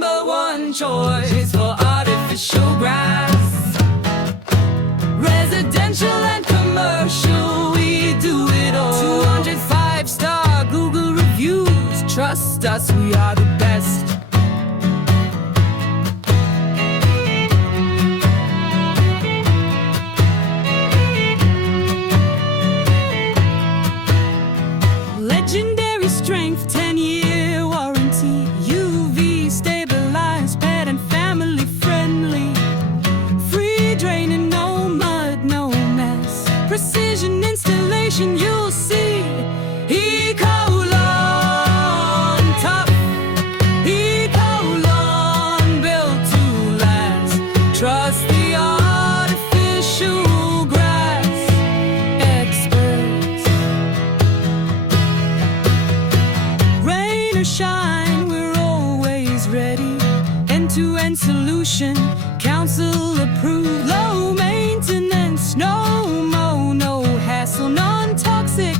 number one choice for artificial grass. Residential and commercial, we do it all. 205-star Google reviews. Trust us, we are the best. Legendary strength, 10-year warranty, UV-stabilised, pet and family friendly. Free draining, no mud, no mess. Precision installation, you'll see. Eco-lawn, tough. Eco-lawn, built to last. Trust the artificial grass experts. Rain or shine, we're always ready. End-to-end solution, council approved. Low maintenance, no hassle, non-toxic.